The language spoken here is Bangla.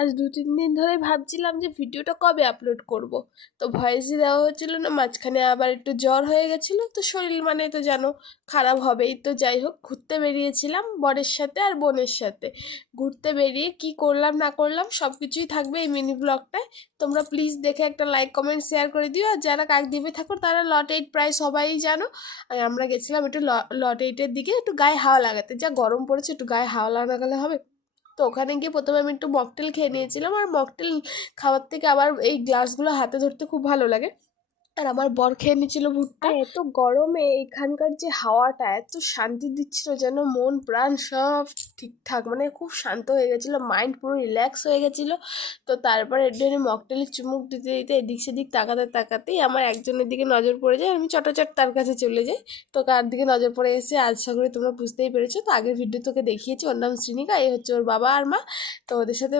আজ 2-3 দিন ধরে ভাবছিলাম যে ভিডিওটা কবে আপলোড করব। তো ভয়েসই দেওয়া হচ্ছিল না, মাঝখানে আবার একটু জ্বর হয়ে গেছিলো, তো শরীর মানে তো জানো খারাপ হবেই। তো যাই হোক, ঘুরতে বেরিয়েছিলাম বরের সাথে আর বোনের সাথে। ঘুরতে বেরিয়ে কি করলাম না করলাম সব কিছুই থাকবে এই মিনি ব্লগটায়। তোমরা প্লিজ দেখে একটা লাইক কমেন্ট শেয়ার করে দিও। আর যারা কাকদ্বীপে থাকো তারা লট 8 প্রায় সবাই জানো। আর আমরা গেছিলাম একটু লট 8-এর দিকে একটু গায়ে হাওয়া লাগাতে, যা গরম পড়েছে, একটু গায়ে হাওয়া লাগালে হবে। তো ওখানে গিয়ে প্রথমে আমি একটু মকটেল খেয়ে নিয়েছিলাম, আর মকটেল খাওয়ার থেকে আবার এই গ্লাসগুলো হাতে ধরতে খুব ভালো লাগে। আর আমার বর খেয়ে নিচ্ছিল ভুট্টা। এত গরমে এখানকার যে হাওয়াটা এত শান্তি দিচ্ছিল, যেন মন প্রাণ সব ঠিকঠাক, মানে খুব শান্ত হয়ে গেছিলো, মাইন্ড পুরো রিল্যাক্স হয়ে গেছিলো। তো তারপর এর জন্য মকটেলের চুমুক দিতে দিতে এদিক সেদিক তাকাতে তাকাতেই আমার একজনের দিকে নজর পড়ে যায়, আমি চটাচট তার কাছে চলে যাই। তো কার দিকে নজর পড়ে এসে আশা করি তোমরা বুঝতেই পেরেছো। তো আগের ভিডিও তোকে দেখিয়েছি, ওর নাম শ্রীনিকা, এই হচ্ছে ওর বাবা আর মা। তো ওদের সাথে